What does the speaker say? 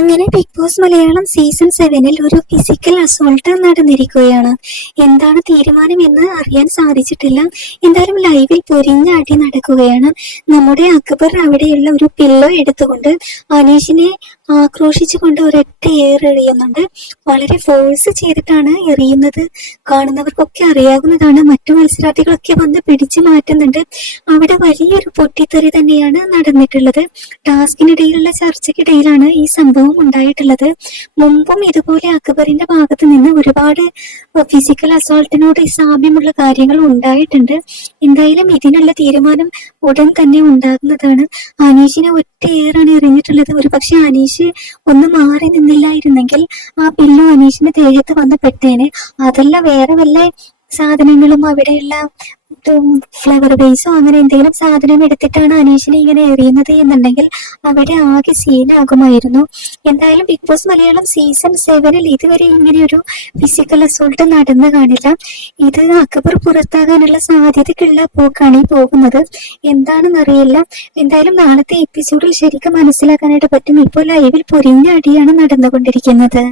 അങ്ങനെ big boss Malayalam season 7 ഒരു physical assault നടന്നിരിക്കുകയാണ്. എന്താണ് തീരുമാനം എന്ന് അറിയാൻ സാധിച്ചിട്ടില്ല. എന്തായാലും ലൈവിൽ പൊരിഞ്ഞ അടി നടക്കുകയാണ്. നമ്മുടെ അക്ബർ അവിടെയുള്ള ഒരു പില്ലോ എടുത്തുകൊണ്ട് അനീഷിനെ ആക്രോശിച്ചുകൊണ്ട് ഒരൊറ്റ എറിയുന്നുണ്ട്. വളരെ ഫോഴ്സ് ചെയ്തിട്ടാണ് എറിയുന്നത്. കാണുന്നവർക്കൊക്കെ അറിയാവുന്നതാണ്. മറ്റു മത്സരാർത്ഥികളൊക്കെ വന്ന് പിടിച്ചു മാറ്റുന്നുണ്ട്. അവിടെ വലിയൊരു പൊട്ടിത്തെറി തന്നെയാണ് നടന്നിട്ടുള്ളത്. ടാസ്കിനിടയിലുള്ള ചർച്ചയ്ക്കിടയിലാണ് ഈ സംഭവം ഉണ്ടായിട്ടുള്ളത്. മുമ്പും ഇതുപോലെ അക്ബറിന്റെ ഭാഗത്ത് നിന്ന് ഒരുപാട് ഫിസിക്കൽ അസോൾട്ടിനോട് സാമ്യമുള്ള കാര്യങ്ങൾ ഉണ്ടായിട്ടുണ്ട്. എന്തായാലും ഇതിനുള്ള തീരുമാനം ഉടൻ തന്നെ ഉണ്ടാകുന്നതാണ്. അനീഷിനെ ഒറ്റ ഏറാണ് എറിഞ്ഞിട്ടുള്ളത്. ഒരു പക്ഷെ അനീഷ് ഒന്ന് മാറി നിന്നില്ലായിരുന്നെങ്കിൽ ആ പില്ലോ അനീഷിന്റെ ദേഹത്ത് വന്ന് പെട്ടേനെ. അതല്ല വേറെ വല്ല സാധനങ്ങളും അവിടെയുള്ള ഫ്ലവർ ബേസോ അങ്ങനെ എന്തെങ്കിലും സാധനം എടുത്തിട്ടാണ് അനീഷിനെ ഇങ്ങനെ എറിയുന്നത് എന്നുണ്ടെങ്കിൽ അവിടെ ആകെ സീനാകുമായിരുന്നു. എന്തായാലും ബിഗ് ബോസ് മലയാളം സീസൺ 7 ഇതുവരെ ഇങ്ങനെ ഒരു ഫിസിക്കൽ അസോൾട്ട് നടന്നു കാണില്ല. ഇത് അക്ബർ പുറത്താകാനുള്ള സാധ്യതയ്ക്കുള്ള പോക്കാണ് ഈ പോകുന്നത്. എന്താണെന്നറിയില്ല. എന്തായാലും നാളത്തെ എപ്പിസോഡിൽ ശരിക്കും മനസ്സിലാക്കാനായിട്ട് പറ്റും. ഇപ്പോൾ ലൈവിൽ പൊരിഞ്ഞ അടിയാണ് നടന്നുകൊണ്ടിരിക്കുന്നത്.